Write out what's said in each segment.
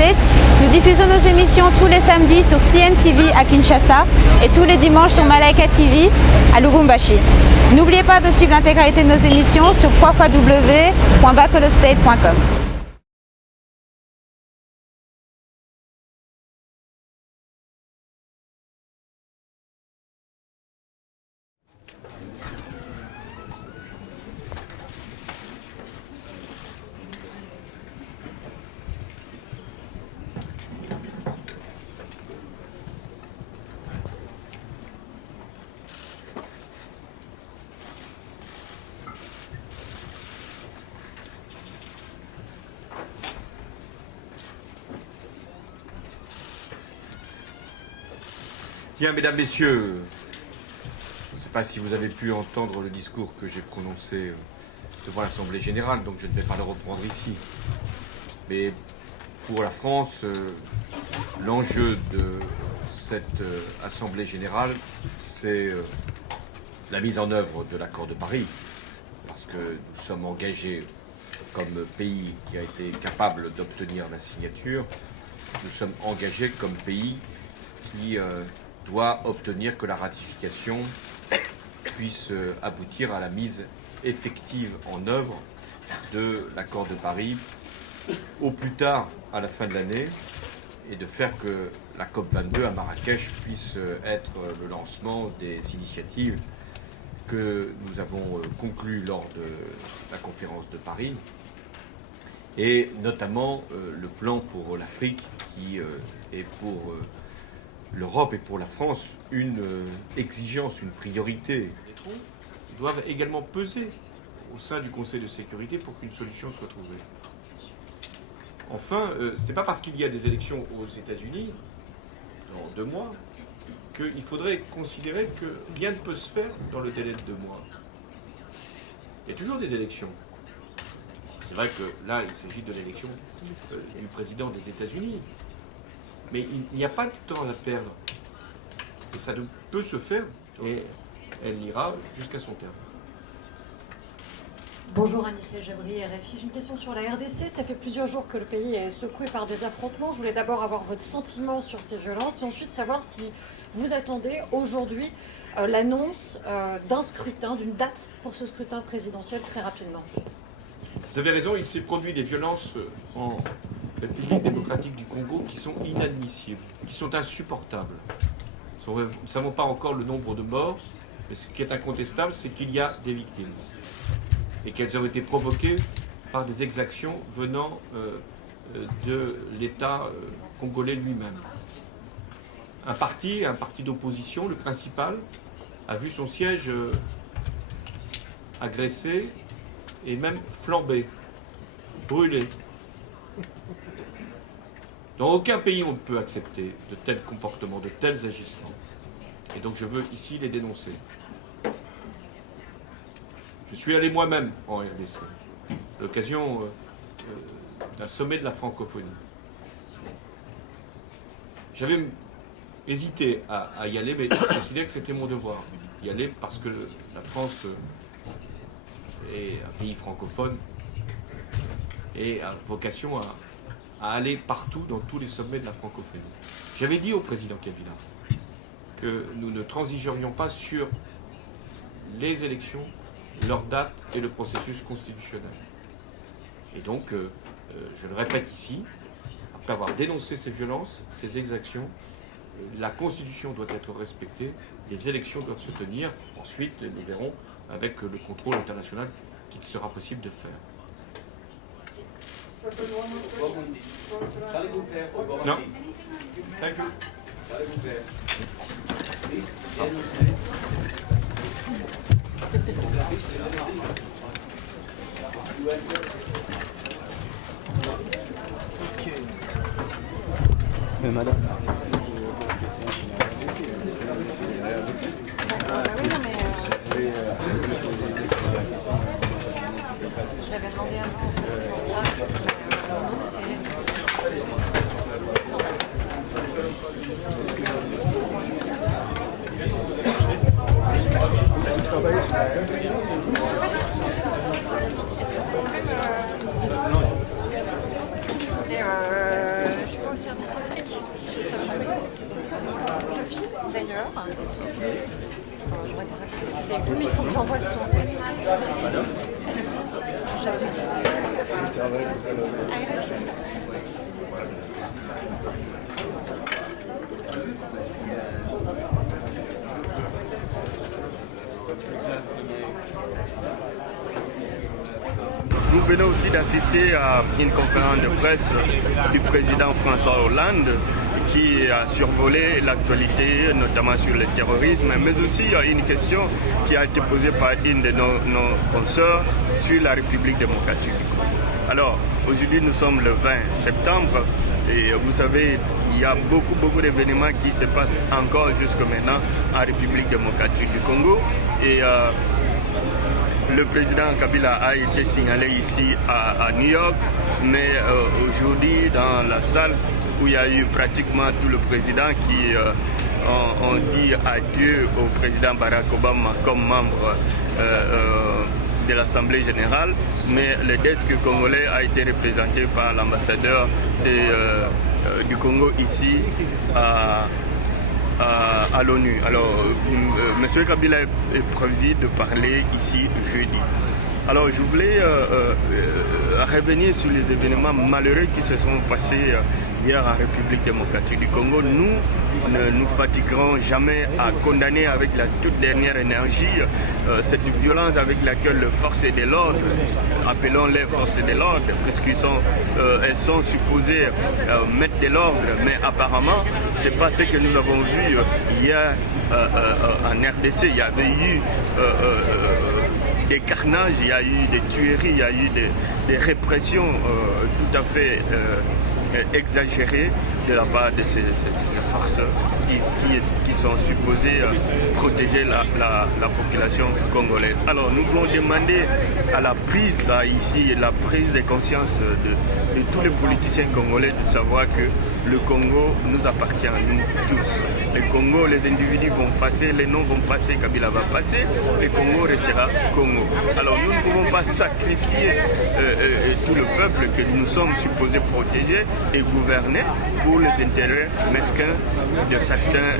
States. Nous diffusons nos émissions tous les samedis sur CNTV à Kinshasa et tous les dimanches sur Malaika TV à Lubumbashi. N'oubliez pas de suivre l'intégralité de nos émissions sur www.backolostate.com. Bien, mesdames, messieurs, je ne sais pas si vous avez pu entendre le discours que j'ai prononcé devant l'Assemblée générale, donc je ne vais pas le reprendre ici. Mais pour la France, l'enjeu de cette Assemblée générale, c'est la mise en œuvre de l'accord de Paris, parce que nous sommes engagés comme pays qui a été capable d'obtenir la signature, nous sommes engagés comme pays qui doit obtenir que la ratification puisse aboutir à la mise effective en œuvre de l'accord de Paris au plus tard à la fin de l'année et de faire que la COP22 à Marrakech puisse être le lancement des initiatives que nous avons conclues lors de la conférence de Paris et notamment le plan pour l'Afrique qui est pour l'Europe et pour la France une exigence, une priorité. Ils doivent également peser au sein du Conseil de sécurité pour qu'une solution soit trouvée. Enfin, ce n'est pas parce qu'il y a des élections aux États-Unis, dans 2 mois, qu'il faudrait considérer que rien ne peut se faire dans le délai de 2 mois. Il y a toujours des élections. C'est vrai que là, il s'agit de l'élection du président des États-Unis. Mais il n'y a pas de temps à perdre. Et ça ne peut se faire, et elle ira jusqu'à son terme. Bonjour Anissa Jabri, RFI. J'ai une question sur la RDC. Ça fait plusieurs jours que le pays est secoué par des affrontements. Je voulais d'abord avoir votre sentiment sur ces violences et ensuite savoir si vous attendez aujourd'hui l'annonce d'un scrutin, d'une date pour ce scrutin présidentiel très rapidement. Vous avez raison, il s'est produit des violences en République démocratique du Congo qui sont inadmissibles, qui sont insupportables. Nous ne savons pas encore le nombre de morts, mais ce qui est incontestable, c'est qu'il y a des victimes et qu'elles ont été provoquées par des exactions venant de l'État congolais lui-même. Un parti d'opposition, le principal, a vu son siège agressé et même flambé, brûlé. Dans aucun pays, on ne peut accepter de tels comportements, de tels agissements. Et donc je veux ici les dénoncer. Je suis allé moi-même en RDC, à l'occasion d'un sommet de la francophonie. J'avais hésité à y aller, mais je considérais que c'était mon devoir d'y aller parce que la France est un pays francophone et a vocation à aller partout dans tous les sommets de la francophonie. J'avais dit au président Kabila que nous ne transigerions pas sur les élections, leur date et le processus constitutionnel. Et donc, je le répète ici, après avoir dénoncé ces violences, ces exactions, la Constitution doit être respectée, les élections doivent se tenir, ensuite nous verrons avec le contrôle international qu'il sera possible de faire. Non. Thank you. Mais madame. J'avais demandé avant, c'est pour ça. Je service Afrique. Je suis service politique. Je filme d'ailleurs. J'aurais pas discuté avec vous, mais il faut que j'envoie le son. Nous venons aussi d'assister à une conférence de presse du président François Hollande qui a survolé l'actualité, notamment sur le terrorisme, mais aussi il y a une question qui a été posée par une de nos consoeurs sur la République démocratique du Congo. Alors, aujourd'hui nous sommes le 20 septembre et vous savez, il y a beaucoup d'événements qui se passent encore jusque maintenant en République démocratique du Congo. Et le président Kabila a été signalé ici à New York, mais aujourd'hui dans la salle où il y a eu pratiquement tout le président qui ont dit adieu au président Barack Obama comme membre de l'Assemblée générale, mais le desk congolais a été représenté par l'ambassadeur du Congo ici à l'ONU. Alors, M. Kabila est prévu de parler ici jeudi. Alors, je voulais revenir sur les événements malheureux qui se sont passés hier en République démocratique du Congo. Nous ne nous fatiguerons jamais à condamner avec la toute dernière énergie cette violence avec laquelle les forces de l'ordre, appelons-les forces de l'ordre, parce qu'elles sont supposées mettre de l'ordre, mais apparemment, ce n'est pas ce que nous avons vu hier en RDC. Il y avait eu des carnages, il y a eu des tueries, il y a eu des répressions tout à fait exagérées de la part de ces forces qui sont supposées protéger la population congolaise. Alors nous voulons demander à la prise ici, la prise de conscience de tous les politiciens congolais de savoir que le Congo nous appartient à nous tous. Le Congo, les individus vont passer, les noms vont passer, Kabila va passer, le Congo restera Congo. Alors nous ne pouvons pas sacrifier tout le peuple que nous sommes supposés protéger et gouverner pour les intérêts mesquins de certains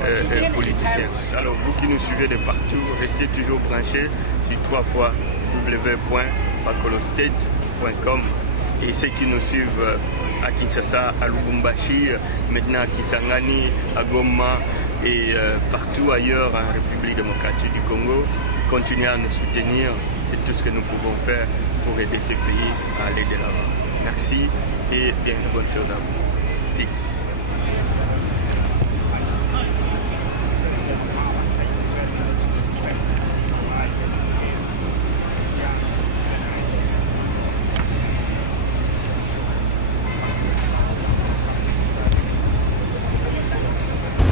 politiciens. Alors vous qui nous suivez de partout, restez toujours branchés sur www.bacolostate.com et ceux qui nous suivent à Kinshasa, à Lubumbashi, maintenant à Kisangani, à Goma et partout ailleurs en République démocratique du Congo, continuez à nous soutenir, c'est tout ce que nous pouvons faire pour aider ce pays à aller de l'avant. Merci et bien de bonnes choses à vous. Peace.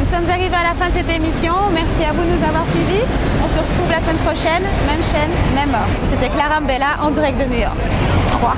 Nous sommes arrivés à la fin de cette émission. Merci à vous de nous avoir suivis. On se retrouve la semaine prochaine, même chaîne, même heure. C'était Clara Mbella en direct de New York. Au revoir.